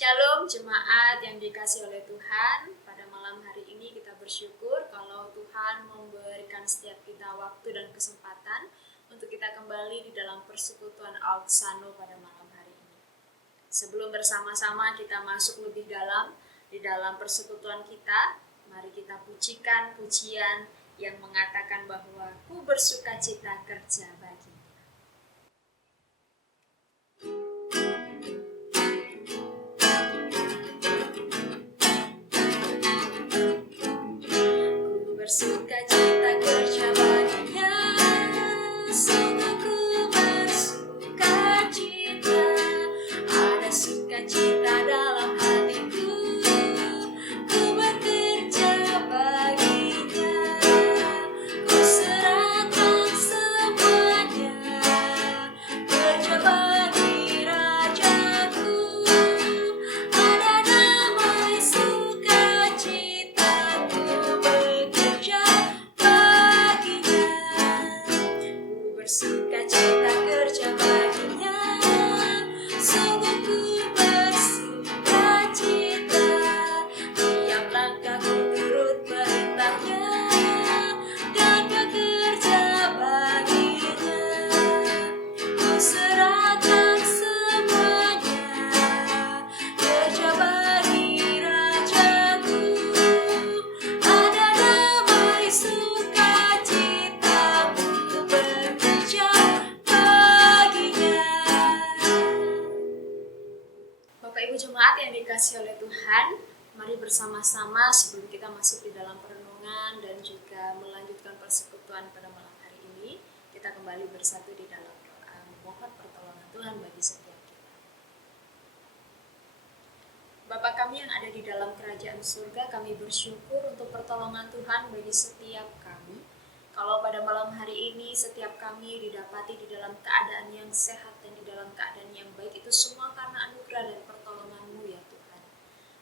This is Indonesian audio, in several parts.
Shalom jemaat yang dikasihi oleh Tuhan. Pada malam hari ini kita bersyukur kalau Tuhan memberikan setiap kita waktu dan kesempatan untuk kita kembali di dalam persekutuan Auksano pada malam hari ini. Sebelum bersama-sama kita masuk lebih dalam di dalam persekutuan kita, mari kita pujikan pujian yang mengatakan bahwa ku bersukacita kerja bagi. Bersukacita kerja baginya, sungguh ku bersukacita. Ada sukacita dalam hatiku, ku bekerja baginya. Ku serahkan semuanya, kerja bagi Rajaku. Ada damai sukacita, ku bekerja baginya. Ku bersukacita kerja baginya, sungguh ku bersukacita. Tiap langkahku turut perintahnya dan bekerja baginya. Ku serahkan semuanya, kerja bagi Rajaku. Ada damai sukacita, ku bekerja baginya. Bapak Ibu Jemaat yang dikasihi oleh Tuhan, mari bersama-sama sebelum kita masuk di dalam perenungan dan juga melanjutkan persekutuan pada malam hari ini, kita kembali bersatu di dalam doa memohon pertolongan Tuhan bagi setiap kita. Bapa kami yang ada di dalam kerajaan surga, kami bersyukur untuk pertolongan Tuhan bagi setiap kami. Kalau pada malam hari ini setiap kami didapati di dalam keadaan yang sehat dan di dalam keadaan yang baik, itu semua karena anugerah dan pertolongan-Mu ya Tuhan.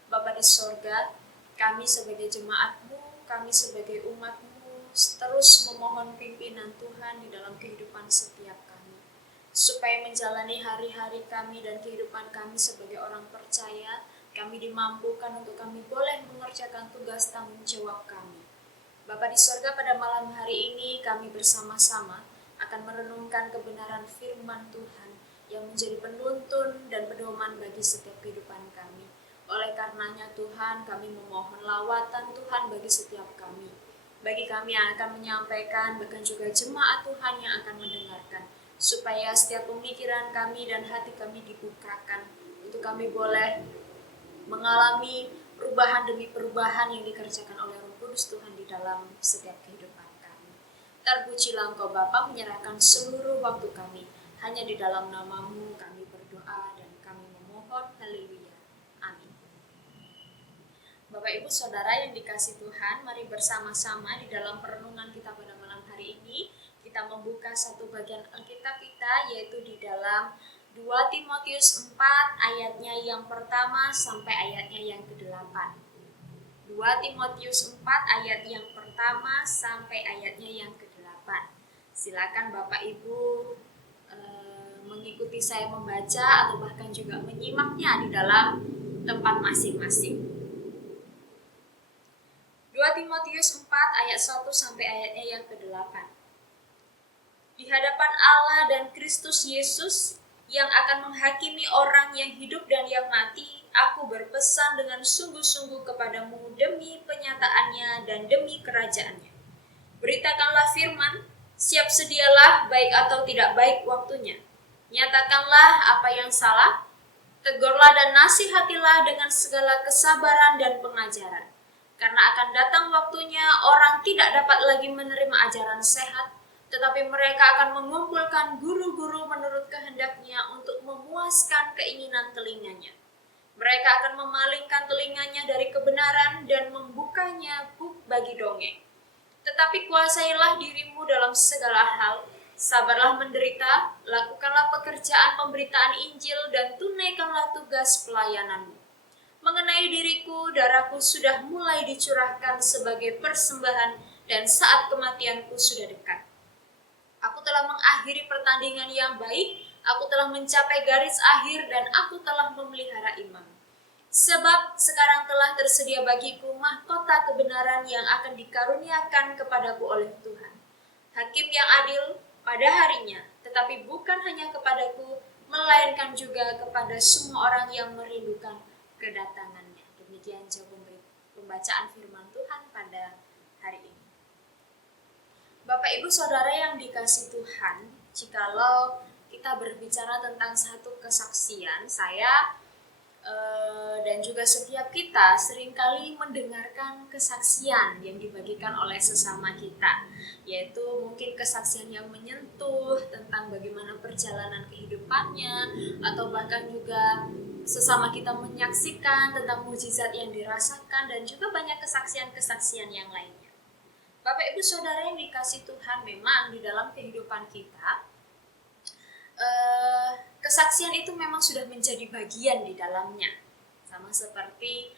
Bapa di sorga, kami sebagai jemaat-Mu, kami sebagai umat-Mu, terus memohon pimpinan Tuhan di dalam kehidupan setiap kami, supaya menjalani hari-hari kami dan kehidupan kami sebagai orang percaya, kami dimampukan untuk kami boleh mengerjakan tugas tanggung jawab kami. Bapa di sorga, pada malam hari ini kami bersama-sama akan merenungkan kebenaran firman Tuhan yang menjadi penuntun dan pedoman bagi setiap kehidupan kami. Oleh karenanya Tuhan, kami memohon lawatan Tuhan bagi setiap kami, bagi kami yang akan menyampaikan, bahkan juga jemaat Tuhan yang akan mendengarkan, supaya setiap pemikiran kami dan hati kami dibukakan untuk kami boleh mengalami perubahan demi perubahan yang dikerjakan oleh Roh Kudus Tuhan di dalam setiap kehidupan kami. Terpujilah Engkau Bapa, menyerahkan seluruh waktu kami hanya di dalam nama-Mu kami berdoa dan kami memohon. Haleluya. Amin. Bapak Ibu Saudara yang dikasihi Tuhan, mari bersama-sama di dalam perenungan kita pada malam hari ini kita membuka satu bagian Alkitab kita, yaitu di dalam 2 Timotius 4 ayatnya yang pertama sampai ayatnya yang ke-8. 2 Timotius 4 ayat yang pertama sampai ayatnya yang ke-8. Silakan Bapak Ibu mengikuti saya membaca atau bahkan juga menyimaknya di dalam tempat masing-masing. 2 Timotius 4 ayat 1 sampai ayatnya yang ke-8. Di hadapan Allah dan Kristus Yesus yang akan menghakimi orang yang hidup dan yang mati, aku berpesan dengan sungguh-sungguh kepadamu demi penyataannya dan demi kerajaannya. Beritakanlah firman, siap sedialah baik atau tidak baik waktunya. Nyatakanlah apa yang salah, tegurlah dan nasihatilah dengan segala kesabaran dan pengajaran. Karena akan datang waktunya orang tidak dapat lagi menerima ajaran sehat, tetapi mereka akan mengumpulkan guru-guru menurut kehendaknya untuk memuaskan keinginan telinganya. Mereka akan memalingkan telinganya dari kebenaran dan membukanya bagi dongeng. Tetapi kuasailah dirimu dalam segala hal, sabarlah menderita, lakukanlah pekerjaan pemberitaan Injil dan tunaikanlah tugas pelayananmu. Mengenai diriku, darahku sudah mulai dicurahkan sebagai persembahan dan saat kematianku sudah dekat. Aku telah mengakhiri pertandingan yang baik, aku telah mencapai garis akhir dan aku telah memelihara iman. Sebab sekarang telah tersedia bagiku mahkota kebenaran yang akan dikaruniakan kepadaku oleh Tuhan, Hakim yang adil pada harinya, tetapi bukan hanya kepadaku, melainkan juga kepada semua orang yang merindukan kedatangannya. Demikian jawab pembacaan firman Tuhan pada hari ini. Bapak Ibu Saudara yang dikasihi Tuhan, jikalau kita berbicara tentang satu kesaksian, saya dan juga setiap kita seringkali mendengarkan kesaksian yang dibagikan oleh sesama kita, yaitu mungkin kesaksian yang menyentuh tentang bagaimana perjalanan kehidupannya, atau bahkan juga sesama kita menyaksikan tentang mukjizat yang dirasakan, dan juga banyak kesaksian-kesaksian yang lainnya. Bapak Ibu Saudara yang dikasihi Tuhan, memang di dalam kehidupan kita kesaksian itu memang sudah menjadi bagian di dalamnya, sama seperti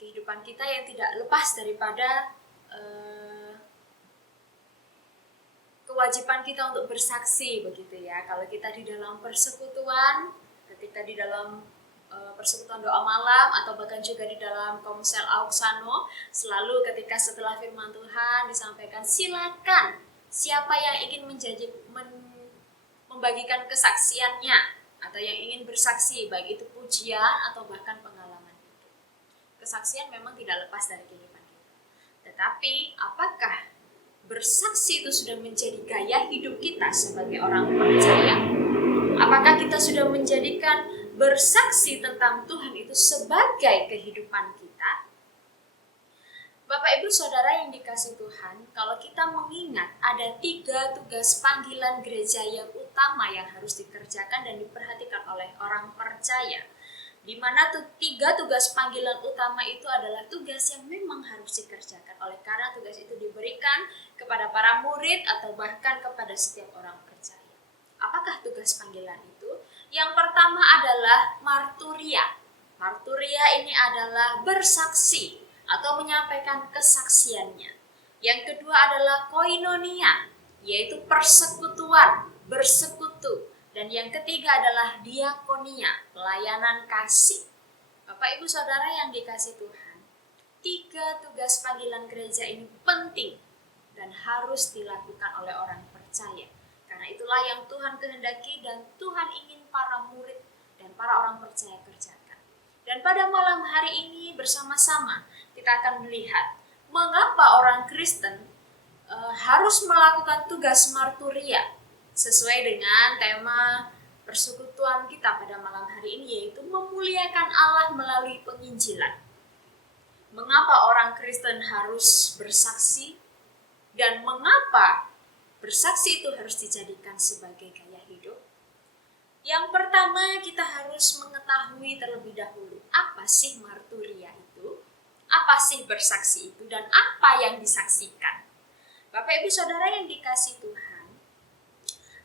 kehidupan kita yang tidak lepas daripada kewajiban kita untuk bersaksi, begitu ya. Kalau kita di dalam persekutuan, ketika di dalam persekutuan doa malam, atau bahkan juga di dalam komsel auksano, selalu ketika setelah firman Tuhan disampaikan, silakan siapa yang ingin membagikan kesaksiannya atau yang ingin bersaksi, baik itu pujian atau bahkan pengalaman itu. Kesaksian memang tidak lepas dari kehidupan kita. Tetapi apakah bersaksi itu sudah menjadi gaya hidup kita sebagai orang percaya? Apakah kita sudah menjadikan bersaksi tentang Tuhan itu sebagai kehidupan kita? Bapak Ibu Saudara yang dikasihi Tuhan, kalau kita mengingat ada 3 tugas panggilan gereja yang utama yang harus dikerjakan dan diperhatikan oleh orang percaya, di mana 3 tugas panggilan utama itu adalah tugas yang memang harus dikerjakan oleh karena tugas itu diberikan kepada para murid atau bahkan kepada setiap orang percaya. Apakah tugas panggilan itu? Yang pertama adalah marturia. Marturia ini adalah bersaksi atau menyampaikan kesaksiannya. Yang kedua adalah koinonia, yaitu persekutuan, bersekutu. Dan yang ketiga adalah diakonia, pelayanan kasih. Bapak Ibu Saudara yang dikasihi Tuhan, 3 tugas panggilan gereja ini penting dan harus dilakukan oleh orang percaya. Karena itulah yang Tuhan kehendaki dan Tuhan ingin para murid dan para orang percaya kerjakan. Dan pada malam hari ini bersama-sama kita akan melihat mengapa orang Kristen harus melakukan tugas marturia sesuai dengan tema persekutuan kita pada malam hari ini, yaitu memuliakan Allah melalui penginjilan. Mengapa orang Kristen harus bersaksi dan mengapa bersaksi itu harus dijadikan sebagai gaya hidup? Yang pertama, kita harus mengetahui terlebih dahulu apa sih marturia itu, apa sih bersaksi itu, dan apa yang disaksikan. Bapak Ibu Saudara yang dikasihi Tuhan,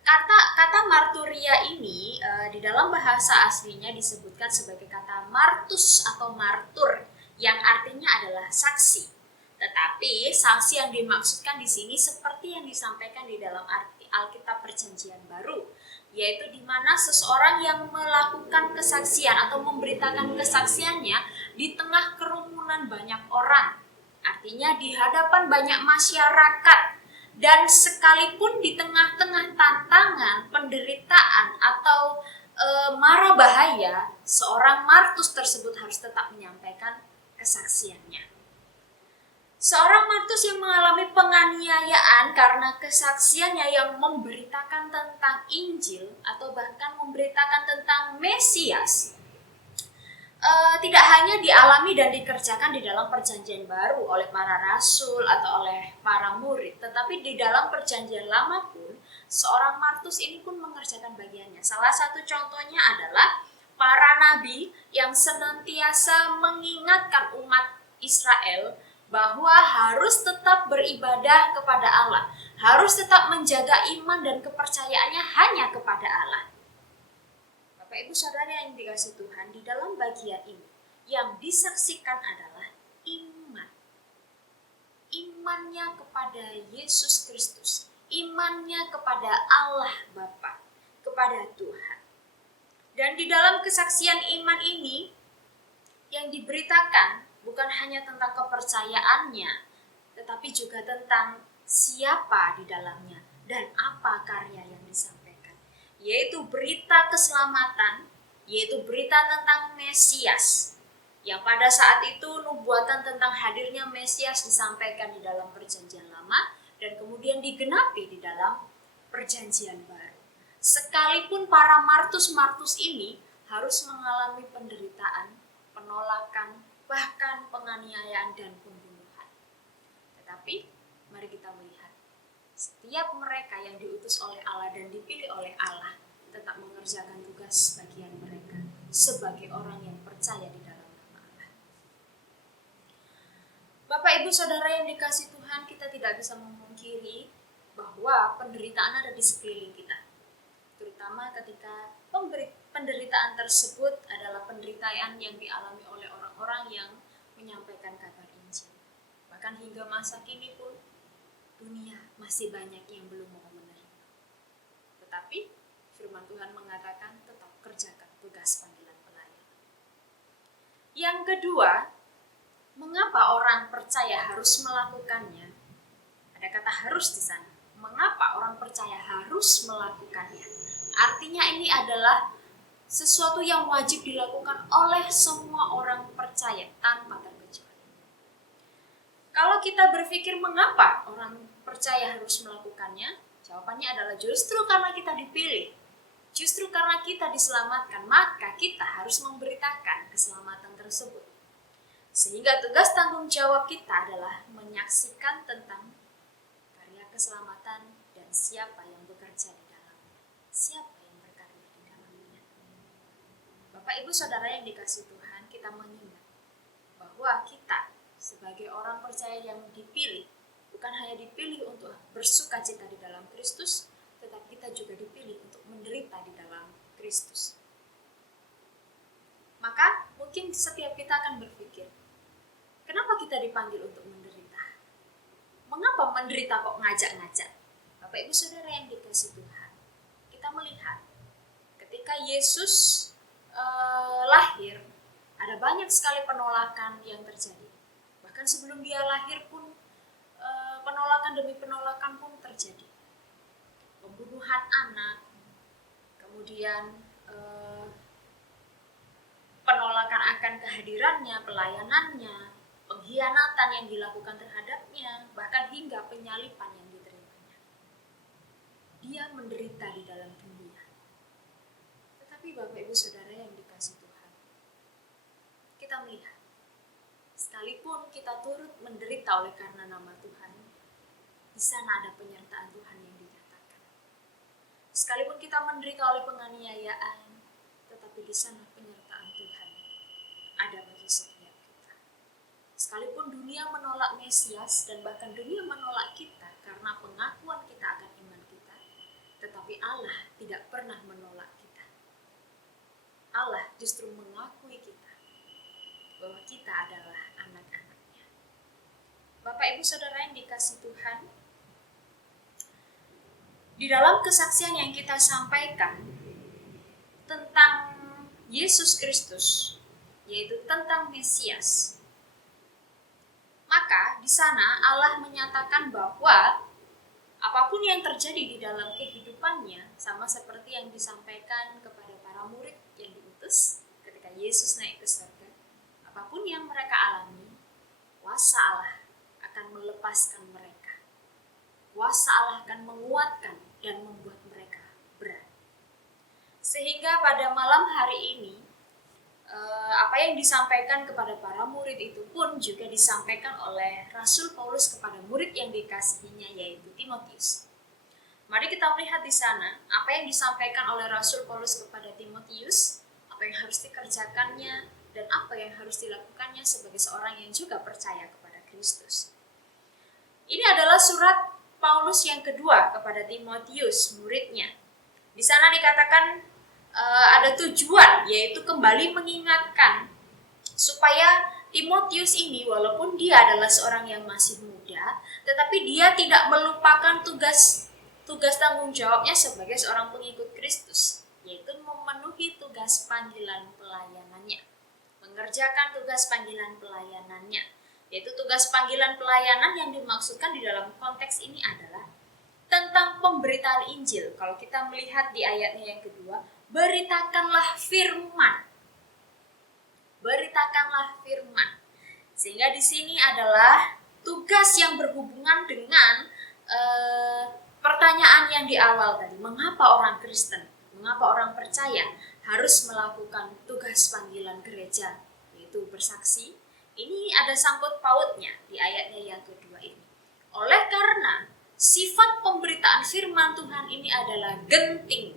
kata marturia ini di dalam bahasa aslinya disebutkan sebagai kata martus atau martur, yang artinya adalah saksi. Tetapi saksi yang dimaksudkan di sini seperti yang disampaikan di dalam Alkitab Perjanjian Baru, yaitu di mana seseorang yang melakukan kesaksian atau memberitakan kesaksiannya di tengah kerumunan banyak orang, artinya di hadapan banyak masyarakat, dan sekalipun di tengah-tengah tantangan, penderitaan, atau mara bahaya, seorang martus tersebut harus tetap menyampaikan kesaksiannya. Seorang martus yang mengalami penganiayaan karena kesaksiannya yang memberitakan tentang Injil atau bahkan memberitakan tentang Mesias, tidak hanya dialami dan dikerjakan di dalam Perjanjian Baru oleh para rasul atau oleh para murid, tetapi di dalam Perjanjian Lama pun seorang martus ini pun mengerjakan bagiannya. Salah satu contohnya adalah para nabi yang senantiasa mengingatkan umat Israel bahwa harus tetap beribadah kepada Allah, harus tetap menjaga iman dan kepercayaannya hanya kepada Allah. Bapak Ibu Saudara yang dikasihi Tuhan, di dalam bagian ini yang disaksikan adalah iman. Imannya kepada Yesus Kristus, imannya kepada Allah Bapa, kepada Tuhan. Dan di dalam kesaksian iman ini, yang diberitakan bukan hanya tentang kepercayaannya, tetapi juga tentang siapa di dalamnya dan apa karya yang disampaikan. Yaitu berita keselamatan, yaitu berita tentang Mesias. Yang pada saat itu nubuatan tentang hadirnya Mesias disampaikan di dalam Perjanjian Lama dan kemudian digenapi di dalam Perjanjian Baru. Sekalipun para martus-martus ini harus mengalami penderitaan, penolakan, bahkan penganiayaan dan pembunuhan. Tetapi mari kita melihat, setiap mereka yang diutus oleh Allah dan dipilih oleh Allah tetap mengerjakan tugas bagian mereka sebagai orang yang percaya di dalam nama Allah. Bapak Ibu Saudara yang dikasihi Tuhan, kita tidak bisa memungkiri bahwa penderitaan ada di sekeliling kita. Terutama ketika penderitaan tersebut adalah penderitaan yang dialami oleh orang-orang yang menyampaikan kabar Injil. Bahkan hingga masa kini pun dunia masih banyak yang belum mau menerima. Tetapi firman Tuhan mengatakan tetap kerjakan tugas panggilan pelayan. Yang kedua, mengapa orang percaya harus melakukannya? Ada kata harus di sana. Mengapa orang percaya harus melakukannya? Artinya ini adalah sesuatu yang wajib dilakukan oleh semua orang percaya tanpa terkecuali. Kalau kita berpikir mengapa orang percaya harus melakukannya, jawabannya adalah justru karena kita dipilih. Justru karena kita diselamatkan, maka kita harus memberitakan keselamatan tersebut. Sehingga tugas tanggung jawab kita adalah menyaksikan tentang karya keselamatan dan siapa yang bekerja di dalamnya, siapa yang berkarya di dalamnya. Bapak Ibu Saudara yang dikasihi Tuhan, kita mengingat bahwa kita sebagai orang percaya yang dipilih, bukan hanya dipilih untuk bersuka cita di dalam Kristus, tetapi kita juga dipilih untuk menderita di dalam Kristus. Maka mungkin setiap kita akan berpikir, kenapa kita dipanggil untuk menderita? Mengapa menderita kok ngajak-ngajak? Bapak Ibu Saudara yang dikasihi Tuhan, kita melihat ketika Yesus lahir, ada banyak sekali penolakan yang terjadi. Bahkan sebelum dia lahir pun penolakan demi penolakan pun terjadi. Pembunuhan anak, kemudian penolakan akan kehadirannya, pelayanannya, pengkhianatan yang dilakukan terhadapnya, bahkan hingga penyalipan yang diterimanya. Dia menderita di dalam dunia. Tetapi Bapak Ibu Saudara yang dikasihi Tuhan, kita melihat, sekalipun kita turut menderita oleh karena nama Tuhan, di sana ada penyertaan Tuhan yang dinyatakan. Sekalipun kita menderita oleh penganiayaan, tetapi di sana penyertaan Tuhan ada bagi setiap kita. Sekalipun dunia menolak Mesias dan bahkan dunia menolak kita karena pengakuan kita akan iman kita, tetapi Allah tidak pernah menolak kita. Allah justru mengakui kita bahwa kita adalah anak-anaknya. Bapak Ibu Saudara yang dikasihi Tuhan, di dalam kesaksian yang kita sampaikan tentang Yesus Kristus, yaitu tentang Mesias, maka di sana Allah menyatakan bahwa apapun yang terjadi di dalam kehidupannya sama seperti yang disampaikan kepada para murid yang diutus ketika Yesus naik ke surga. Apapun yang mereka alami, kuasa Allah akan melepaskan mereka. Kuasa Allah akan menguatkan dan membuat mereka berani. Sehingga pada malam hari ini, apa yang disampaikan kepada para murid itu pun juga disampaikan oleh Rasul Paulus kepada murid yang dikasihinya, yaitu Timotius. Mari kita melihat di sana apa yang disampaikan oleh Rasul Paulus kepada Timotius, apa yang harus dikerjakannya, dan apa yang harus dilakukannya sebagai seorang yang juga percaya kepada Kristus. Ini adalah surat Paulus yang kedua kepada Timotius, muridnya. Di sana dikatakan ada tujuan, yaitu kembali mengingatkan supaya Timotius ini, walaupun dia adalah seorang yang masih muda, tetapi dia tidak melupakan tugas tanggung jawabnya sebagai seorang pengikut Kristus. yaitu memenuhi tugas panggilan pelayanannya, mengerjakan tugas panggilan pelayanannya. Yaitu tugas panggilan pelayanan yang dimaksudkan di dalam konteks ini adalah tentang pemberitaan Injil. Kalau kita melihat di ayatnya yang kedua, beritakanlah firman. Beritakanlah firman. Sehingga di sini adalah tugas yang berhubungan dengan pertanyaan yang di awal tadi. Mengapa orang Kristen, mengapa orang percaya harus melakukan tugas panggilan gereja, yaitu bersaksi? Ini ada sangkut pautnya di ayatnya yang kedua ini. Oleh karena sifat pemberitaan firman Tuhan ini adalah genting.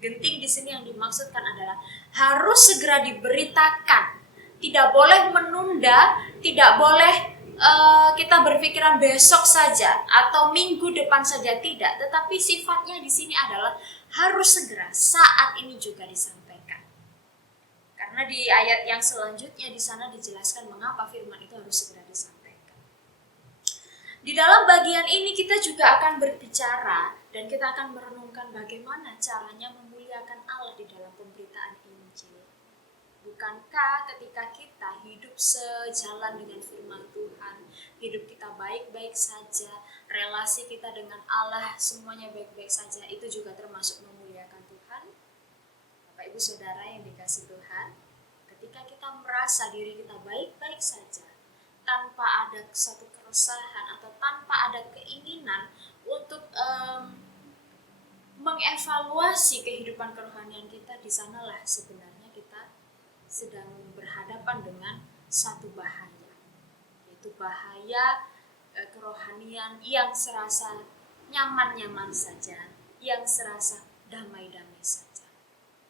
Genting di sini yang dimaksudkan adalah harus segera diberitakan. Tidak boleh menunda, tidak boleh kita berpikiran besok saja atau minggu depan saja, tidak. Tetapi sifatnya di sini adalah harus segera, saat ini juga disampaikan. Karena di ayat yang selanjutnya di sana dijelaskan mengapa firman itu harus segera disampaikan. Di dalam bagian ini kita juga akan berbicara dan kita akan merenungkan bagaimana caranya memuliakan Allah di dalam pemberitaan Injil. Bukankah ketika kita hidup sejalan dengan firman Tuhan, hidup kita baik-baik saja, relasi kita dengan Allah semuanya baik-baik saja, itu juga termasuk memuliakan Tuhan? Bapak Ibu Saudara yang dikasihi Tuhan, ketika kita merasa diri kita baik-baik saja, tanpa ada satu keresahan atau tanpa ada keinginan untuk mengevaluasi kehidupan kerohanian kita, di sanalah sebenarnya kita sedang berhadapan dengan satu bahaya, yaitu bahaya kerohanian yang serasa nyaman-nyaman saja, yang serasa damai-damai saja.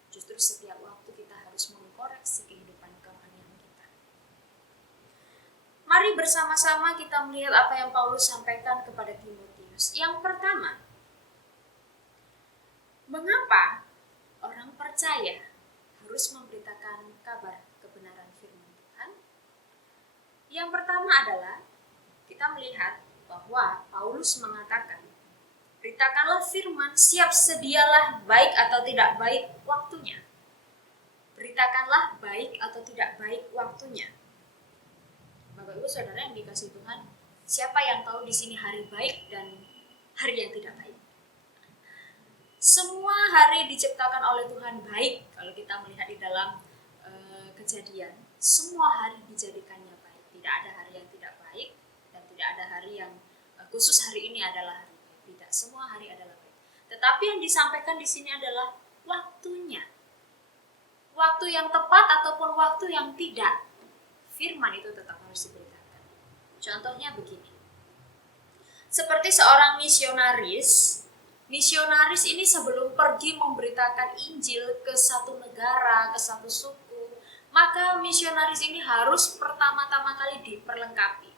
Justru setiap waktu kita harus mengkoreksi kehidupan kerohanian kita. Mari bersama-sama kita melihat apa yang Paulus sampaikan kepada Timotius. Yang pertama, mengapa orang percaya harus memberitakan kabar kebenaran firman Tuhan? Yang pertama adalah kita melihat bahwa Paulus mengatakan, beritakanlah firman, siap sedialah baik atau tidak baik waktunya. Beritakanlah baik atau tidak baik waktunya. Bapak Ibu Saudara yang dikasihi Tuhan, siapa yang tahu di sini hari baik dan hari yang tidak baik? Semua hari diciptakan oleh Tuhan baik. Kalau kita melihat di dalam Kejadian, semua hari dijadikannya baik. Tidak ada hari yang tidak baik dan tidak ada hari yang khusus hari ini adalah hari baik. Tidak, semua hari adalah baik. Tetapi yang disampaikan di sini adalah waktunya. Waktu yang tepat ataupun waktu yang tidak. Firman itu tetap harus diberitakan. Contohnya begini. Seperti seorang misionaris ini sebelum pergi memberitakan Injil ke satu negara, ke satu suku, maka misionaris ini harus pertama-tama kali diperlengkapi.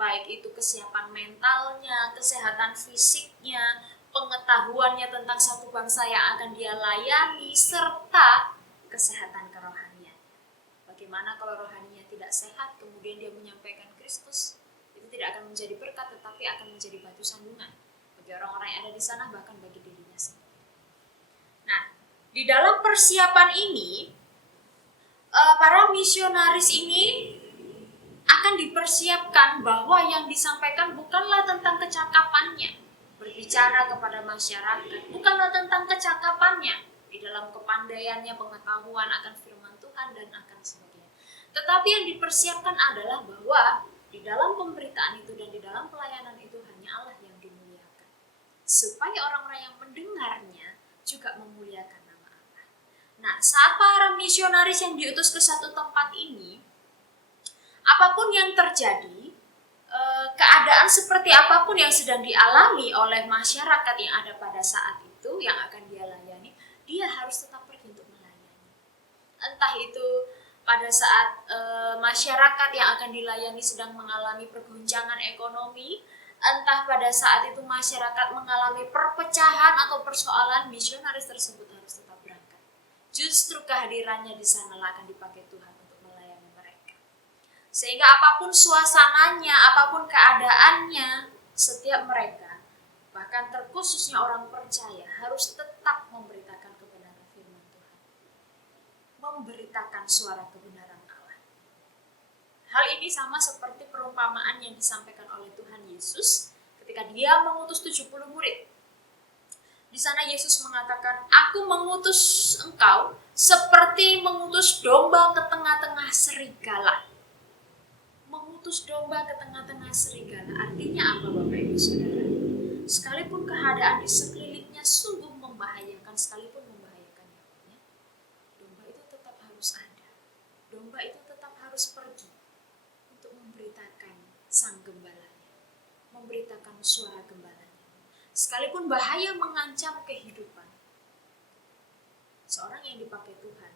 Baik itu kesiapan mentalnya, kesehatan fisiknya, pengetahuannya tentang satu bangsa yang akan dia layani, serta kesehatan kerohanian. Bagaimana kalau rohaninya tidak sehat, kemudian dia menyampaikan Kristus, itu tidak akan menjadi berkat, tetapi akan menjadi batu sandungan bagi orang-orang yang ada di sana, bahkan bagi dirinya sendiri. Nah, di dalam persiapan ini, para misionaris ini akan dipersiapkan bahwa yang disampaikan bukanlah tentang kecakapannya, berbicara kepada masyarakat, bukanlah tentang kecakapannya di dalam kepandaiannya, pengetahuan akan firman Tuhan dan akan sebagainya. Tetapi yang dipersiapkan adalah bahwa di dalam pemberitaan itu dan di dalam pelayanan itu hanya Allah yang dimuliakan, supaya orang-orang yang mendengarnya juga memuliakan nama Allah. Nah, saat para misionaris yang diutus ke satu tempat ini, apapun yang terjadi, keadaan seperti apapun yang sedang dialami oleh masyarakat yang ada pada saat itu, yang akan dia layani, dia harus tetap pergi untuk melayani. Entah itu pada saat masyarakat yang akan dilayani sedang mengalami perguncangan ekonomi, entah pada saat itu masyarakat mengalami perpecahan atau persoalan, misionaris tersebut harus tetap berangkat. Justru kehadirannya di sanalah akan dipakai Tuhan untuk melayani mereka. Sehingga apapun suasananya, apapun keadaannya, setiap mereka, bahkan terkhususnya orang percaya, harus tetap memberitakan kebenaran firman memberitakan suara kebenaran Allah. Hal ini sama seperti perumpamaan yang disampaikan oleh Tuhan Yesus ketika dia mengutus 70 murid. Di sana Yesus mengatakan, "Aku mengutus engkau seperti mengutus domba ke tengah-tengah serigala." Mengutus domba ke tengah-tengah serigala artinya apa, Bapak Ibu Saudara? Sekalipun keadaan di sekelilingnya sungguh membahayakan, sekalipun membahayakan nyawanya, domba itu tetap harus ada. Domba itu tetap harus pergi untuk memberitakan sang gembalanya, memberitakan suara gembalanya. Sekalipun bahaya mengancam kehidupan, seorang yang dipakai Tuhan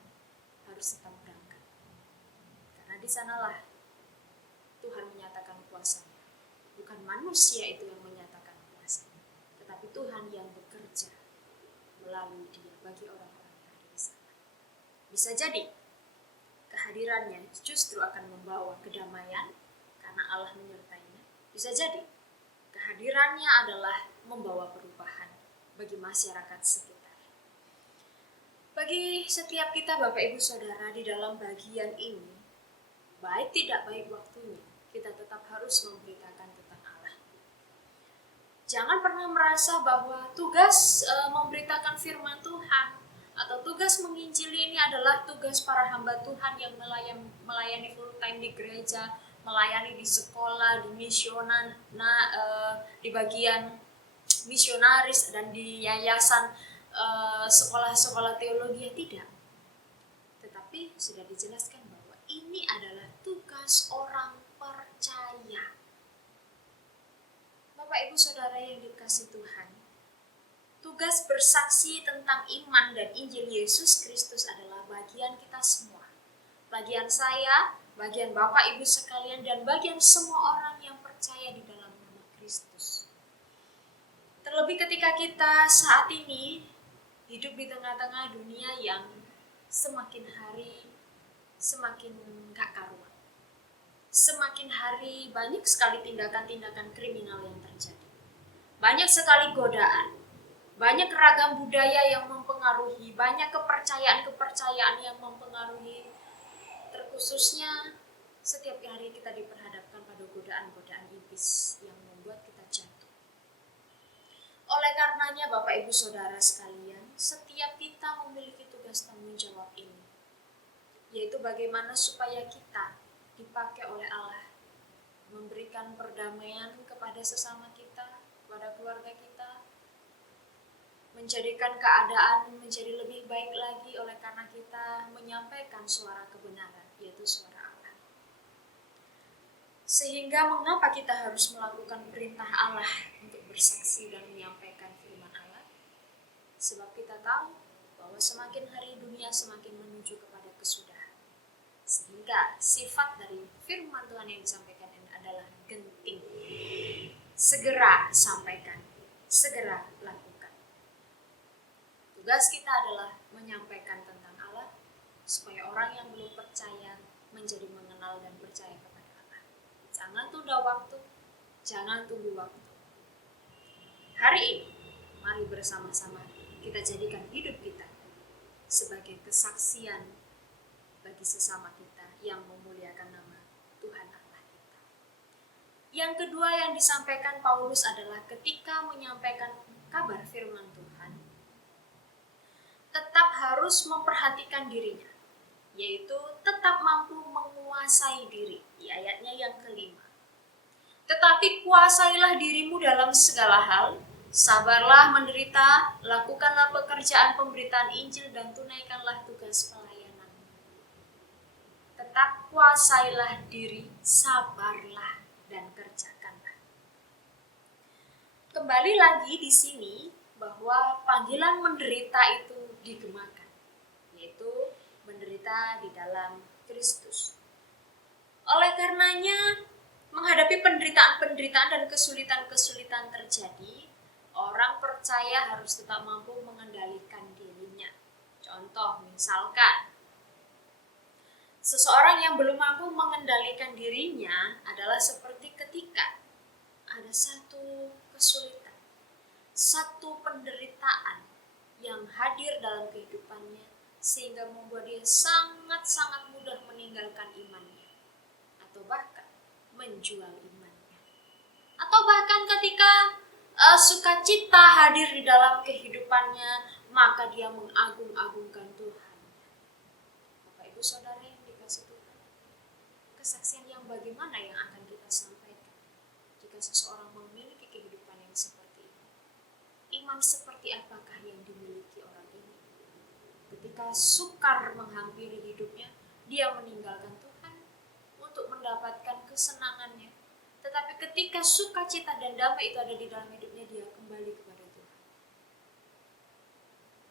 harus tetap berangkat. Karena di sanalah Tuhan menyatakan kuasanya. Bukan manusia itu yang menyatakan kuasanya, tetapi Tuhan yang bekerja melalui dia bagi orang-orang yang ada di sana. Bisa jadi kehadirannya justru akan membawa kedamaian karena Allah menyertainya. Bisa jadi kehadirannya adalah membawa perubahan bagi masyarakat sekitar. Bagi setiap kita, Bapak Ibu Saudara, di dalam bagian ini, baik tidak baik waktunya, kita tetap harus memberitakan tentang Allah. Jangan pernah merasa bahwa tugas memberitakan firman Tuhan atau tugas menginjili ini adalah tugas para hamba Tuhan yang melayani full time di gereja, melayani di sekolah, di misionan, di bagian misionaris dan di yayasan sekolah-sekolah teologi. Tidak. Tetapi sudah dijelaskan bahwa ini adalah tugas orang percaya. Bapak Ibu Saudara yang dikasihi Tuhan, tugas bersaksi tentang iman dan Injil Yesus Kristus adalah bagian kita semua. Bagian saya, bagian Bapak Ibu sekalian, dan bagian semua orang yang percaya di dalam nama Kristus. Terlebih ketika kita saat ini hidup di tengah-tengah dunia yang semakin hari semakin gak karuan. Semakin hari banyak sekali tindakan-tindakan kriminal yang terjadi. Banyak sekali godaan. Banyak ragam budaya yang mempengaruhi. Banyak kepercayaan-kepercayaan yang mempengaruhi. Terkhususnya setiap hari kita diperhadapkan pada godaan-godaan iblis yang membuat kita jatuh. Oleh karenanya Bapak Ibu Saudara sekalian, setiap kita memiliki tugas tanggung jawab ini, yaitu bagaimana supaya kita dipakai oleh Allah memberikan perdamaian kepada sesama kita, kepada keluarga kita, menjadikan keadaan menjadi lebih baik lagi oleh karena kita menyampaikan suara kebenaran, yaitu suara Allah. Sehingga mengapa kita harus melakukan perintah Allah untuk bersaksi dan menyampaikan firman Allah? Sebab kita tahu bahwa semakin hari dunia semakin menuju kepada kesudahan. Sehingga sifat dari firman Tuhan yang disampaikan ini adalah genting. Segera sampaikan, segera lakukan. Tugas kita adalah menyampaikan tentang Allah, supaya orang yang belum percaya menjadi mengenal dan percaya kepada Allah. Jangan tunda waktu, jangan tunggu waktu. Hari ini, mari bersama-sama kita jadikan hidup kita sebagai kesaksian bagi sesama kita yang memuliakan nama Tuhan Allah kita. Yang kedua yang disampaikan Paulus adalah ketika menyampaikan kabar firman Tuhan, tetap harus memperhatikan dirinya, yaitu tetap mampu menguasai diri, di ayatnya yang kelima. Tetapi kuasailah dirimu dalam segala hal, sabarlah menderita, lakukanlah pekerjaan pemberitaan Injil dan tunaikanlah tugas pelayanan. Tetap kuasailah diri, sabarlah, dan kerjakanlah. Kembali lagi di sini bahwa panggilan menderita itu digemakan, yaitu menderita di dalam Kristus. Oleh karenanya, menghadapi penderitaan-penderitaan dan kesulitan-kesulitan terjadi, orang percaya harus tetap mampu mengendalikan dirinya. Contoh, misalkan seseorang yang belum mampu mengendalikan dirinya adalah seperti ketika ada satu kesulitan, satu penderitaan yang hadir dalam kehidupannya, sehingga membuat dia sangat-sangat mudah meninggalkan imannya, atau bahkan menjual imannya. Atau bahkan ketika sukacita hadir di dalam kehidupannya, maka dia mengagung-agungkan Tuhan. Bapak Ibu Saudara yang dikasihi Tuhan, kesaksian yang bagaimana yang akan kita sampaikan jika seseorang memiliki kehidupan yang seperti ini? Iman seperti apakah yang dimiliki orang ini? Ketika sukar menghampiri hidupnya, dia meninggalkan Tuhan untuk mendapatkan kesenangannya. Tetapi ketika sukacita dan damai itu ada di dalam hidupnya, dia kembali kepada Tuhan.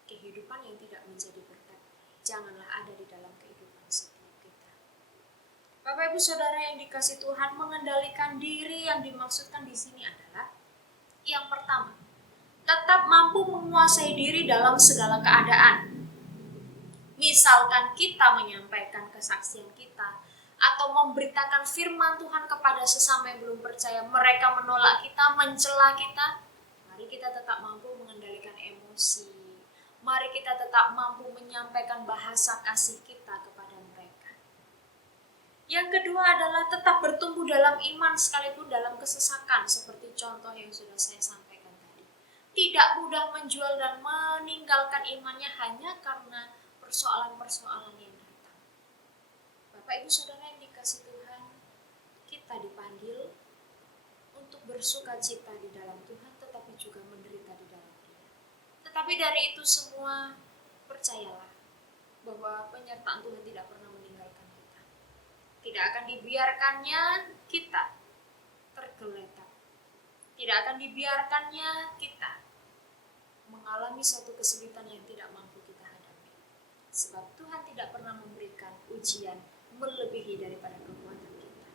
Kehidupan yang tidak menjadi berkat janganlah ada di dalam kehidupan setiap kita. Bapak Ibu Saudara yang dikasihi Tuhan, mengendalikan diri yang dimaksudkan di sini adalah yang pertama, tetap mampu menguasai diri dalam segala keadaan. Misalkan kita menyampaikan kesaksian kita atau memberitakan firman Tuhan kepada sesama yang belum percaya, mereka menolak kita, mencela kita, mari kita tetap mampu mengendalikan emosi. Mari kita tetap mampu menyampaikan bahasa kasih kita kepada mereka. Yang kedua adalah tetap bertumbuh dalam iman sekalipun dalam kesesakan, seperti contoh yang sudah saya sampaikan tadi. Tidak mudah menjual dan meninggalkan imannya hanya karena persoalan-persoalan yang datang. Bapak Ibu Saudara yang dikasihi Tuhan, kita dipanggil untuk bersuka cita di dalam Tuhan, tetapi juga menderita di dalam Dia. Tetapi dari itu semua, percayalah bahwa penyertaan Tuhan tidak pernah meninggalkan kita. Tidak akan dibiarkannya kita tergeletak. Tidak akan dibiarkannya kita mengalami suatu kesulitan yang tidak mampu kita hadapi. Sebab Tuhan tidak pernah memberikan ujian melebihi daripada kekuatan kita.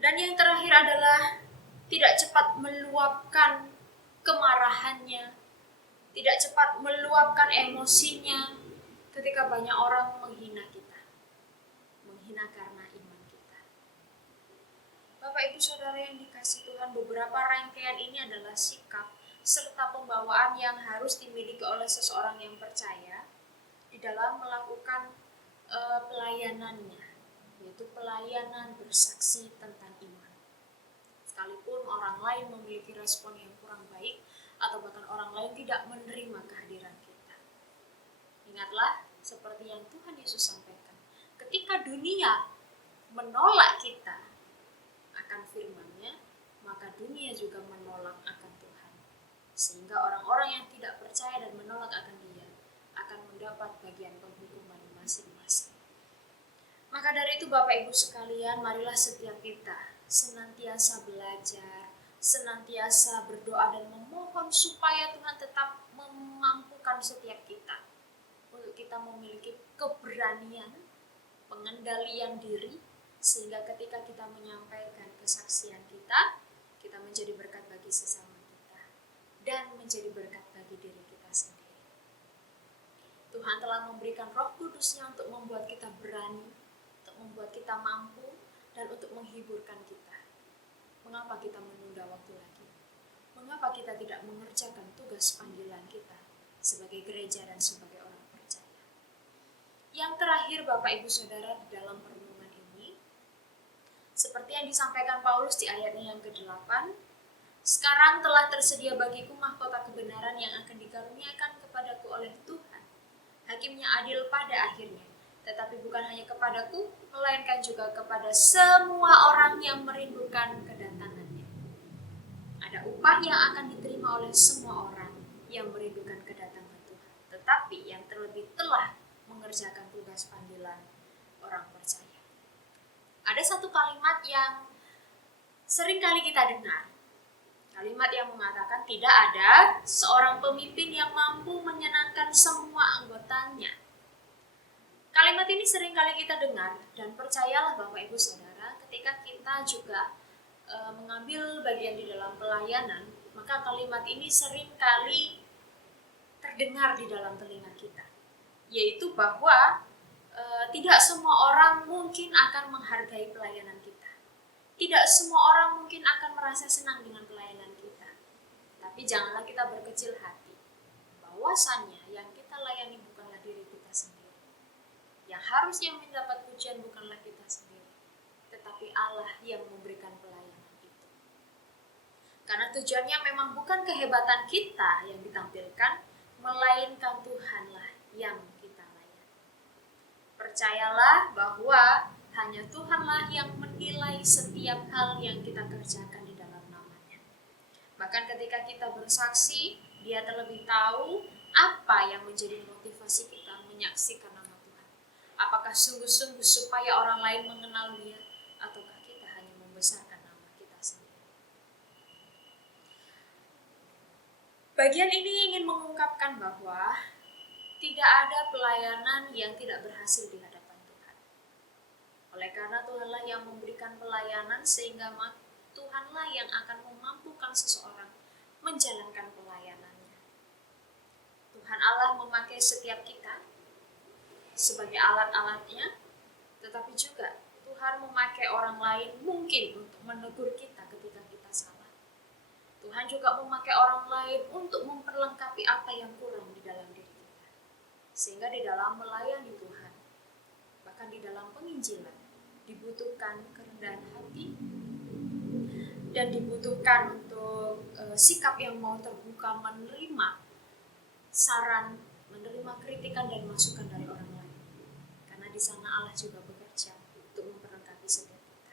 Dan yang terakhir adalah tidak cepat meluapkan kemarahannya, tidak cepat meluapkan emosinya ketika banyak orang menghina kita, menghina karena iman kita. Bapak Ibu Saudara yang dikasihi Tuhan, beberapa rangkaian ini adalah sikap serta pembawaan yang harus dimiliki oleh seseorang yang percaya di dalam melakukan pelayanannya, yaitu pelayanan bersaksi tentang iman. Sekalipun orang lain memiliki respon yang kurang baik atau bahkan orang lain tidak menerima kehadiran kita. Ingatlah seperti yang Tuhan Yesus sampaikan, ketika dunia menolak kita akan firman-Nya, maka dunia juga menolak akan Tuhan. Sehingga orang-orang yang tidak percaya dan menolak akan Dia akan mendapat bagian penghukuman masing-masing. Maka dari itu Bapak Ibu sekalian, marilah setiap kita senantiasa belajar, senantiasa berdoa dan memohon supaya Tuhan tetap memampukan setiap kita untuk kita memiliki keberanian, pengendalian diri, sehingga ketika kita menyampaikan kesaksian kita, kita menjadi berkat bagi sesama kita dan menjadi berkat bagi diri kita sendiri. Tuhan telah memberikan Roh Kudus-Nya untuk membuat kita berani, untuk membuat kita mampu, dan untuk menghiburkan kita. Mengapa kita menunda waktu lagi? Mengapa kita tidak mengerjakan tugas panggilan kita sebagai gereja dan sebagai orang percaya? Yang terakhir Bapak Ibu Saudara, di dalam perenungan ini, seperti yang disampaikan Paulus di ayatnya yang ke-8, sekarang telah tersedia bagiku mahkota kebenaran yang akan dikaruniakan kepadaku oleh Tuhan, Hakimnya adil pada akhirnya. Tetapi bukan hanya kepadaku, melainkan juga kepada semua orang yang merindukan kedatangannya. Ada upah yang akan diterima oleh semua orang yang merindukan kedatangan Tuhan, tetapi yang terlebih telah mengerjakan tugas panggilan orang percaya. Ada satu kalimat yang sering kali kita dengar. Kalimat yang mengatakan tidak ada seorang pemimpin yang mampu menyenangkan semua anggotanya. Kalimat ini sering kali kita dengar, dan percayalah Bapak Ibu Saudara, ketika kita juga mengambil bagian di dalam pelayanan, maka kalimat ini sering kali terdengar di dalam telinga kita, yaitu bahwa tidak semua orang mungkin akan menghargai pelayanan kita. Tidak semua orang mungkin akan merasa senang dengan pelayanan kita. Tapi janganlah kita berkecil hati, bahwa bahwasannya yang kita layani bukanlah diri kita sendiri. Yang harusnya mendapat pujian bukanlah kita sendiri, tetapi Allah yang memberikan pelayanan itu. Karena tujuannya memang bukan kehebatan kita yang ditampilkan, melainkan Tuhanlah yang kita layani. Percayalah bahwa hanya Tuhanlah yang menilai setiap hal yang kita kerjakan di dalam nama-Nya. Bahkan ketika kita bersaksi, Dia terlebih tahu apa yang menjadi motivasi kita menyaksikan nama Tuhan. Apakah sungguh-sungguh supaya orang lain mengenal Dia, ataukah kita hanya membesarkan nama kita sendiri? Bagian ini ingin mengungkapkan bahwa tidak ada pelayanan yang tidak berhasil di hadapan Tuhan. Oleh karena Tuhanlah yang memberikan pelayanan, sehingga Tuhanlah yang akan memampukan seseorang menjalankan pelayanannya. Tuhan Allah memakai setiap kita sebagai alat-alatnya, tetapi juga Tuhan memakai orang lain mungkin untuk menegur kita ketika kita salah. Tuhan juga memakai orang lain untuk memperlengkapi apa yang kurang di dalam diri kita. Sehingga di dalam melayani Tuhan, bahkan di dalam penginjilan, dibutuhkan kerendahan hati dan dibutuhkan untuk sikap yang mau terbuka menerima saran, menerima kritikan dan masukan dari orang lain. Karena di sana Allah juga bekerja untuk memperlengkapi setiap kita.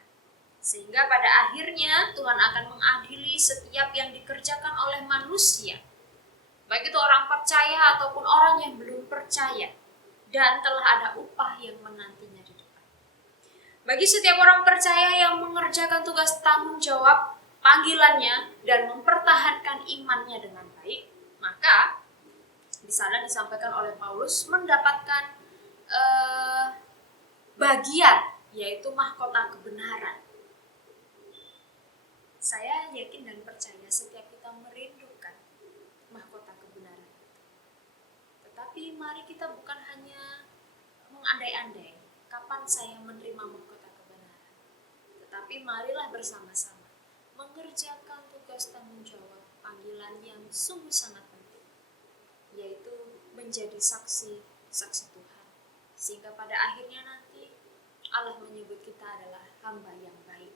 Sehingga pada akhirnya Tuhan akan mengadili setiap yang dikerjakan oleh manusia, baik itu orang percaya ataupun orang yang belum percaya, dan telah ada upah yang menantinya di depan. Bagi setiap orang percaya yang mengerjakan tugas tanggung jawab panggilannya dan mempertahankan imannya dengan baik, maka di sana disampaikan oleh Paulus mendapatkan bagian, yaitu mahkota kebenaran. Saya yakin dan percaya setiap kita merindukan mahkota kebenaran itu. Tetapi mari kita bukan hanya mengandai-andai kapan saya menerima mahkota kebenaran, tetapi marilah bersama-sama mengerjakan tugas tanggung jawab panggilan yang sungguh sangat penting, yaitu menjadi saksi Tuhan, sehingga pada akhirnya nanti Allah menyebut kita adalah hamba yang baik.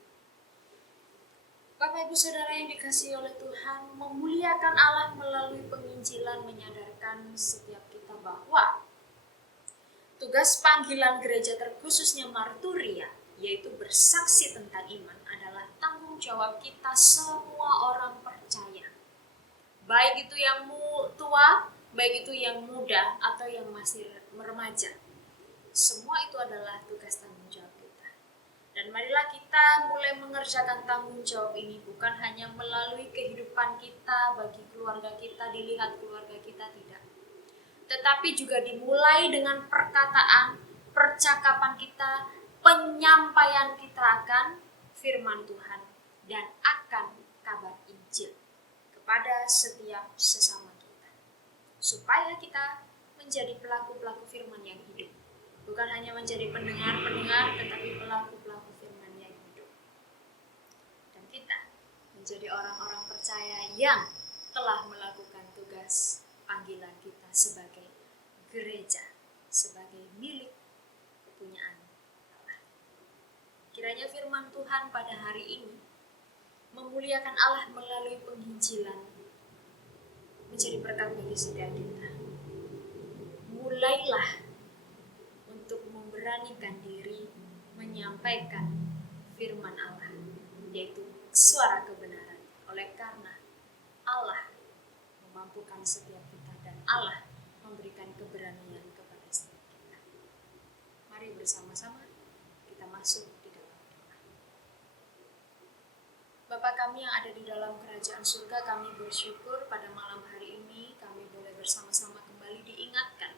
Bapak Ibu Saudara yang dikasihi oleh Tuhan, memuliakan Allah melalui penginjilan menyadarkan setiap kita bahwa tugas panggilan gereja terkhususnya marturia, yaitu bersaksi tentang iman, adalah tanggung jawab kita semua orang percaya. Baik itu yang tua, baik itu yang muda, atau yang masih remaja. Semua itu adalah tugas tanggung jawab kita. Dan marilah kita mulai mengerjakan tanggung jawab ini bukan hanya melalui kehidupan kita, bagi keluarga kita, dilihat keluarga kita, tidak. Tetapi juga dimulai dengan perkataan, percakapan kita, penyampaian kita akan firman Tuhan dan akan kabar Injil kepada setiap sesama kita. Supaya kita menjadi pelaku-pelaku firman yang hidup. Bukan hanya menjadi pendengar-pendengar, tetapi pelaku-pelaku firman yang hidup. Dan kita menjadi orang-orang percaya yang telah melakukan tugas panggilan kita sebagai gereja, sebagai milik kepunyaan Allah. Kiranya firman Tuhan pada hari ini memuliakan Allah melalui penginjilan menjadi berkat bagi setiap kita. Mulailah untuk memberanikan diri menyampaikan firman Allah, yaitu suara kebenaran. Oleh karena Allah memampukan setiap kita dan Allah memberikan keberanian kepada setiap kita. Mari bersama-sama kita masuk di dalam doa. Bapa kami yang ada di dalam kerajaan surga, kami bersyukur pada malam hari ini kami boleh bersama-sama kembali diingatkan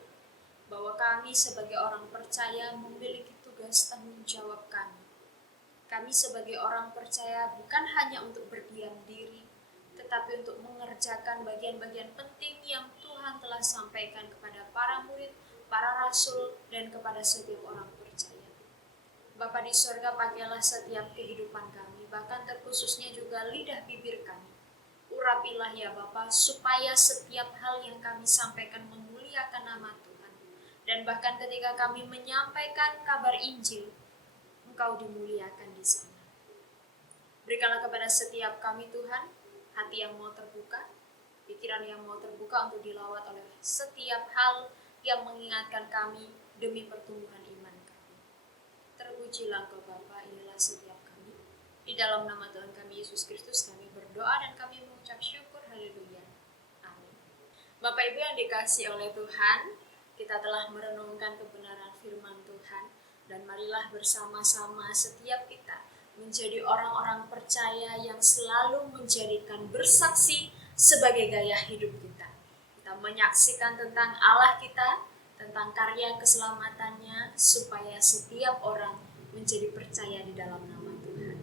bahwa kami sebagai orang percaya memiliki tugas tanggung jawab kami. Kami sebagai orang percaya bukan hanya untuk berdiam diri, tetapi untuk mengerjakan bagian-bagian penting yang Tuhan telah sampaikan kepada para murid, para rasul, dan kepada setiap orang percaya. Bapa di surga, pakailah setiap kehidupan kami, bahkan terkhususnya juga lidah bibir kami, urapilah ya Bapa, supaya setiap hal yang kami sampaikan memuliakan nama Tuhan. Dan bahkan ketika kami menyampaikan kabar Injil, Engkau dimuliakan di sana. Berikanlah kepada setiap kami Tuhan, hati yang mau terbuka, pikiran yang mau terbuka untuk dilawat oleh setiap hal yang mengingatkan kami demi pertumbuhan iman kami. Terpujilah Engkau Bapa, inilah setiap kami. Di dalam nama Tuhan kami Yesus Kristus kami berdoa dan kami mengucap syukur. Haleluya. Amin. Bapak Ibu yang dikasihi oleh Tuhan, kita telah merenungkan kebenaran firman Tuhan, dan marilah bersama-sama setiap kita menjadi orang-orang percaya yang selalu menjadikan bersaksi sebagai gaya hidup kita. Kita menyaksikan tentang Allah kita, tentang karya keselamatannya, supaya setiap orang menjadi percaya di dalam nama Tuhan.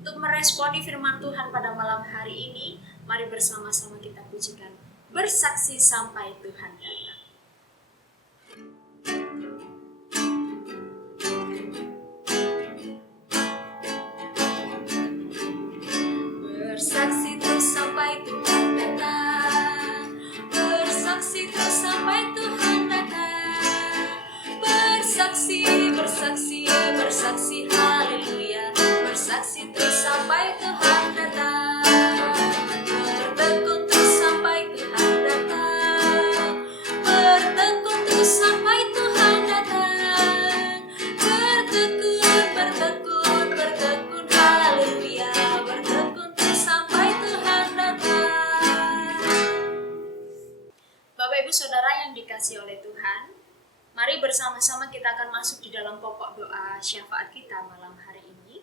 Untuk meresponi firman Tuhan pada malam hari ini, mari bersama-sama kita pujikan bersaksi sampai Tuhan datang. Bersaksi terus sampai Tuhan datang, bersaksi terus sampai Tuhan datang, bersaksi, bersaksi, bersaksi, haleluya, bersaksi terus sampai Tuhan datang, bertekun terus sampai Tuhan datang, bertekun terus sampai Tuhan datang, bertekun, bertekun, bertekun, haleluya, bertekun terus sampai Tuhan datang. Bapak Ibu Saudara yang dikasihi oleh Tuhan, mari bersama-sama kita akan masuk di dalam pokok doa syafaat kita malam hari ini.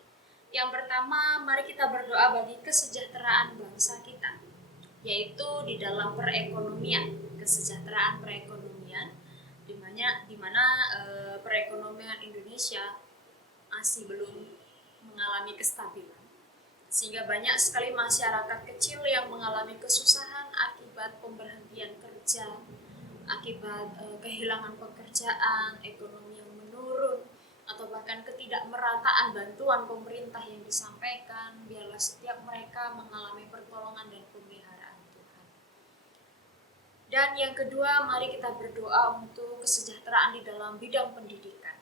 Yang pertama, mari kita berdoa bagi kesejahteraan bangsa kita, yaitu di dalam perekonomian, kesejahteraan perekonomian, di mana perekonomian Indonesia masih belum mengalami kestabilan, sehingga banyak sekali masyarakat kecil yang mengalami kesusahan akibat pemberhentian kerja, akibat kehilangan pekerjaan, ekonomi yang menurun, atau bahkan ketidakmerataan bantuan pemerintah yang disampaikan. Biarlah setiap mereka mengalami pertolongan dan pemeliharaan Tuhan. Dan yang kedua, mari kita berdoa untuk kesejahteraan di dalam bidang pendidikan.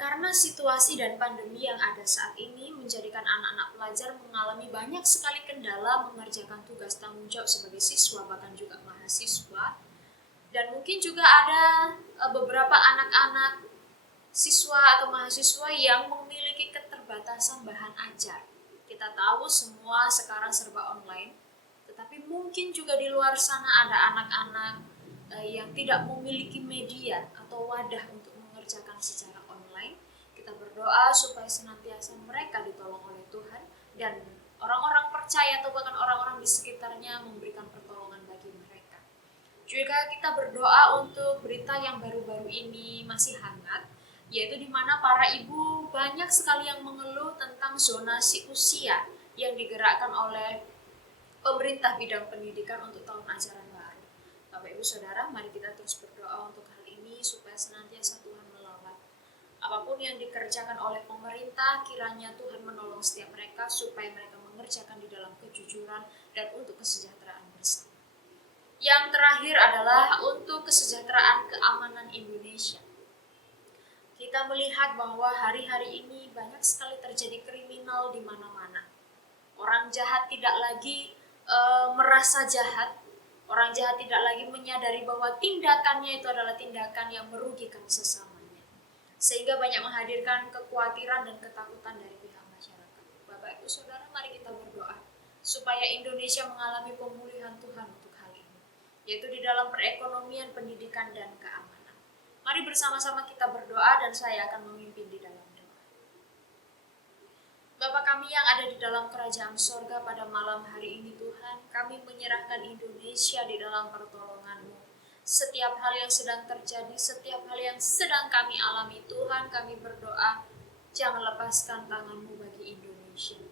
Karena situasi dan pandemi yang ada saat ini menjadikan anak-anak pelajar mengalami banyak sekali kendala mengerjakan tugas tanggung jawab sebagai siswa, bahkan juga mahasiswa. Dan mungkin juga ada beberapa anak-anak siswa atau mahasiswa yang memiliki keterbatasan bahan ajar. Kita tahu semua sekarang serba online, tetapi mungkin juga di luar sana ada anak-anak yang tidak memiliki media atau wadah untuk mengerjakan secara online. Kita berdoa supaya senantiasa mereka ditolong oleh Tuhan, dan orang-orang percaya atau bahkan orang-orang di sekitarnya memberikan pertolongan bagi mereka. Juga kita berdoa untuk berita yang baru-baru ini masih hangat, yaitu di mana para ibu banyak sekali yang mengeluh tentang zonasi usia yang digerakkan oleh pemerintah bidang pendidikan untuk tahun ajaran baru. Bapak Ibu Saudara, mari kita terus berdoa untuk hal ini supaya senantiasa Tuhan melawat. Apapun yang dikerjakan oleh pemerintah, kiranya Tuhan menolong setiap mereka supaya mereka mengerjakan di dalam kejujuran dan untuk kesejahteraan bersama. Yang terakhir adalah untuk kesejahteraan keamanan Indonesia. Kita melihat bahwa hari-hari ini banyak sekali terjadi kriminal di mana-mana. Orang jahat tidak lagi merasa jahat, orang jahat tidak lagi menyadari bahwa tindakannya itu adalah tindakan yang merugikan sesamanya, sehingga banyak menghadirkan kekhawatiran dan ketakutan dari pihak masyarakat. Bapak Ibu Saudara, mari kita berdoa supaya Indonesia mengalami pemulihan Tuhan untuk hal ini, yaitu di dalam perekonomian, pendidikan, dan keamanan. Mari bersama-sama kita berdoa dan saya akan memimpin di dalam doa. Bapa kami yang ada di dalam kerajaan sorga, pada malam hari ini Tuhan, kami menyerahkan Indonesia di dalam pertolongan-Mu. Setiap hal yang sedang terjadi, setiap hal yang sedang kami alami Tuhan, kami berdoa, jangan lepaskan tangan-Mu bagi Indonesia.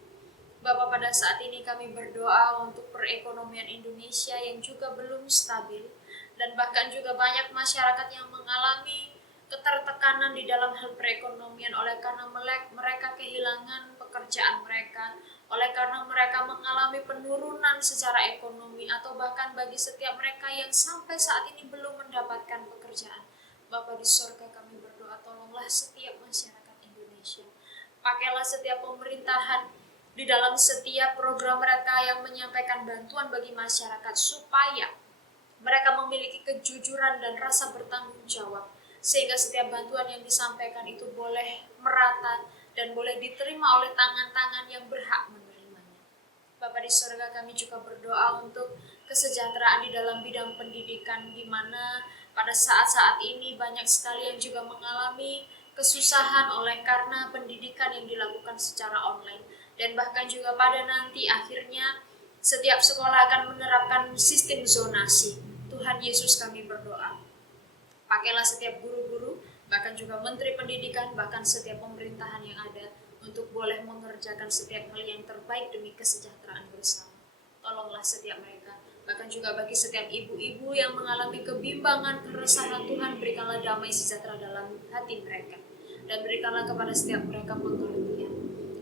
Bapa, pada saat ini kami berdoa untuk perekonomian Indonesia yang juga belum stabil, dan bahkan juga banyak masyarakat yang mengalami ketertekanan di dalam hal perekonomian oleh karena mereka kehilangan pekerjaan mereka, oleh karena mereka mengalami penurunan secara ekonomi, atau bahkan bagi setiap mereka yang sampai saat ini belum mendapatkan pekerjaan. Bapa di sorga, kami berdoa, tolonglah setiap masyarakat Indonesia. Pakailah setiap pemerintahan di dalam setiap program mereka yang menyampaikan bantuan bagi masyarakat, supaya mereka memiliki kejujuran dan rasa bertanggung jawab, sehingga setiap bantuan yang disampaikan itu boleh merata dan boleh diterima oleh tangan-tangan yang berhak menerimanya. Bapa di surga, kami juga berdoa untuk kesejahteraan di dalam bidang pendidikan, di mana pada saat-saat ini banyak sekali yang juga mengalami kesusahan oleh karena pendidikan yang dilakukan secara online. Dan bahkan juga pada nanti akhirnya setiap sekolah akan menerapkan sistem zonasi. Tuhan Yesus, kami berdoa, pakailah setiap guru-guru, bahkan juga menteri pendidikan, bahkan setiap pemerintahan yang ada, untuk boleh mengerjakan setiap hal yang terbaik demi kesejahteraan bersama. Tolonglah setiap mereka, bahkan juga bagi setiap ibu-ibu yang mengalami kebimbangan, keresahan, Tuhan berikanlah damai sejahtera dalam hati mereka, dan berikanlah kepada setiap mereka pengertian.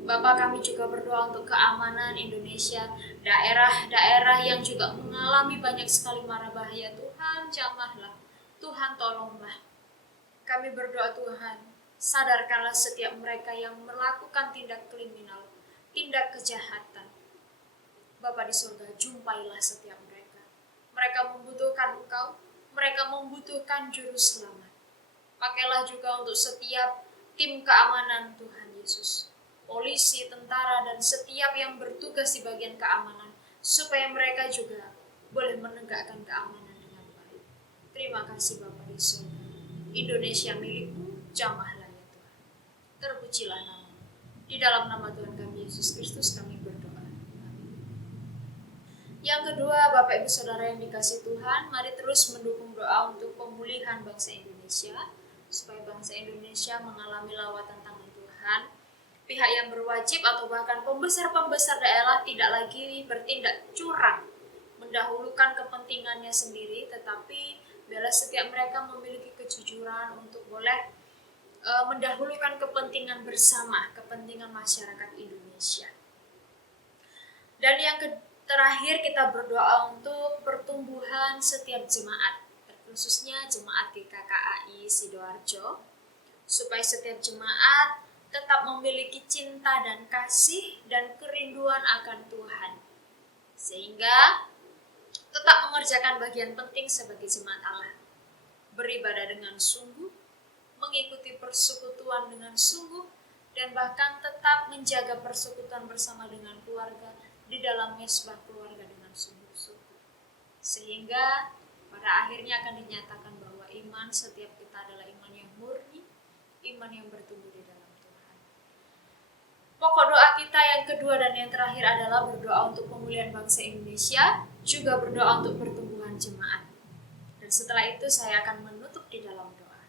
Bapa, kami juga berdoa untuk keamanan Indonesia, daerah-daerah yang juga mengalami banyak sekali mara bahaya. Tuhan jamahlah, Tuhan tolonglah. Kami berdoa, Tuhan, sadarkanlah setiap mereka yang melakukan tindak kriminal, tindak kejahatan. Bapa di surga, jumpailah setiap mereka. Mereka membutuhkan Engkau, mereka membutuhkan juru selamat. Pakailah juga untuk setiap tim keamanan, Tuhan Yesus, polisi, tentara, dan setiap yang bertugas di bagian keamanan, supaya mereka juga boleh menegakkan keamanan dengan baik. Terima kasih Bapa di surga. Indonesia milikmu, jamahlah ya Tuhan. Terpujilah nama-Mu. Di dalam nama Tuhan kami Yesus Kristus kami berdoa. Amin. Yang kedua, Bapak Ibu Saudara yang dikasihi Tuhan, mari terus mendukung doa untuk pemulihan bangsa Indonesia, supaya bangsa Indonesia mengalami lawatan tangan Tuhan. Pihak yang berwajib atau bahkan pembesar-pembesar daerah tidak lagi bertindak curang, mendahulukan kepentingannya sendiri, tetapi biarlah setiap mereka memiliki kejujuran untuk boleh mendahulukan kepentingan bersama, kepentingan masyarakat Indonesia. Dan yang terakhir, kita berdoa untuk pertumbuhan setiap jemaat, khususnya jemaat GKKAI Sidoarjo, supaya setiap jemaat tetap memiliki cinta dan kasih dan kerinduan akan Tuhan, sehingga tetap mengerjakan bagian penting sebagai jemaat Allah, beribadah dengan sungguh, mengikuti persekutuan dengan sungguh, dan bahkan tetap menjaga persekutuan bersama dengan keluarga di dalam mesbah keluarga dengan sungguh-sungguh, sehingga pada akhirnya akan dinyatakan bahwa iman setiap kita adalah iman yang murni, iman yang bertumbuh di dalam Tuhan. Pokok doa kita yang kedua dan yang terakhir adalah berdoa untuk pemulihan bangsa Indonesia, juga berdoa untuk pertumbuhan jemaat. Dan setelah itu saya akan menutup di dalam doa.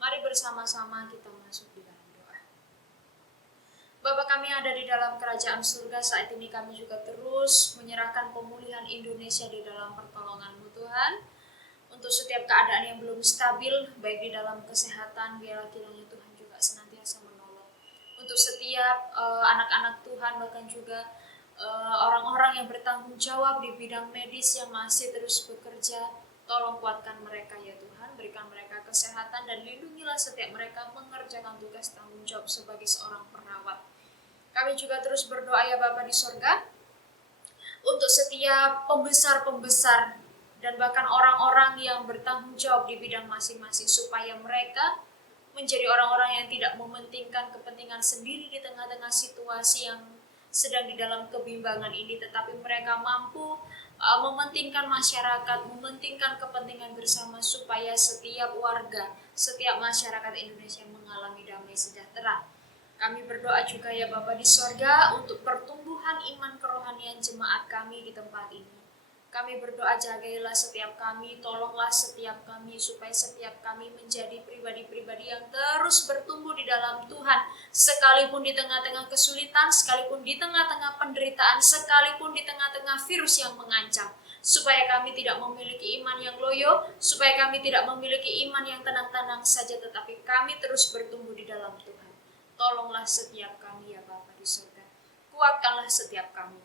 Mari bersama-sama kita masuk di dalam doa. Bapa kami ada di dalam kerajaan surga, saat ini kami juga terus menyerahkan pemulihan Indonesia di dalam pertolongan-Mu Tuhan. Untuk setiap keadaan yang belum stabil, baik di dalam kesehatan, biarlah kiranya Tuhan juga senantiasa menolong. Untuk setiap anak-anak Tuhan, bahkan juga orang-orang yang bertanggung jawab di bidang medis yang masih terus bekerja, tolong kuatkan mereka ya Tuhan, berikan mereka kesehatan dan lindungilah setiap mereka mengerjakan tugas tanggung jawab sebagai seorang perawat. Kami juga terus berdoa ya Bapa di sorga, untuk setiap pembesar-pembesar dan bahkan orang-orang yang bertanggung jawab di bidang masing-masing, supaya mereka menjadi orang-orang yang tidak mementingkan kepentingan sendiri di tengah-tengah situasi yang sedang di dalam kebimbangan ini, tetapi mereka mampu mementingkan masyarakat, mementingkan kepentingan bersama, supaya setiap warga, setiap masyarakat Indonesia mengalami damai sejahtera. Kami berdoa juga ya Bapa di sorga, untuk pertumbuhan iman kerohanian jemaat kami di tempat ini. Kami berdoa, jagailah setiap kami, tolonglah setiap kami, supaya setiap kami menjadi pribadi-pribadi yang terus bertumbuh di dalam Tuhan, sekalipun di tengah-tengah kesulitan, sekalipun di tengah-tengah penderitaan, sekalipun di tengah-tengah virus yang mengancam, supaya kami tidak memiliki iman yang loyo, supaya kami tidak memiliki iman yang tenang-tenang saja, tetapi kami terus bertumbuh di dalam Tuhan. Tolonglah setiap kami ya Bapa di surga. kuatkanlah setiap kami.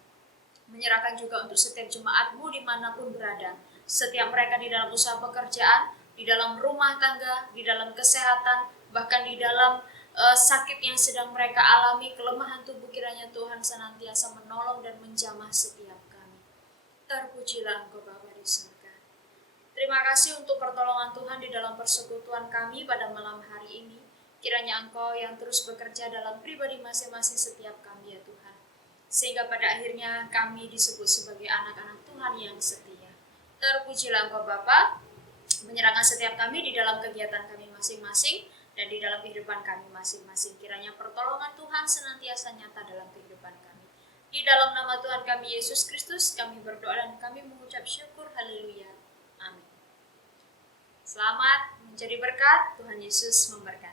Menyerahkan juga untuk setiap jemaat-Mu dimanapun berada, setiap mereka di dalam usaha pekerjaan, di dalam rumah tangga, di dalam kesehatan, bahkan di dalam sakit yang sedang mereka alami, kelemahan tubuh, kiranya Tuhan senantiasa menolong dan menjamah setiap kami. Terpujilah Engkau Bapa di surga. Terima kasih untuk pertolongan Tuhan di dalam persekutuan kami pada malam hari ini. Kiranya Engkau yang terus bekerja dalam pribadi masing-masing setiap kami ya Tuhan. Sehingga pada akhirnya kami disebut sebagai anak-anak Tuhan yang setia. Terpujilah Engkau Bapa, menyerahkan setiap kami di dalam kegiatan kami masing-masing dan di dalam kehidupan kami masing-masing. Kiranya pertolongan Tuhan senantiasa nyata dalam kehidupan kami. Di dalam nama Tuhan kami Yesus Kristus, kami berdoa dan kami mengucap syukur. Haleluya. Amin. Selamat menjadi berkat. Tuhan Yesus memberkati.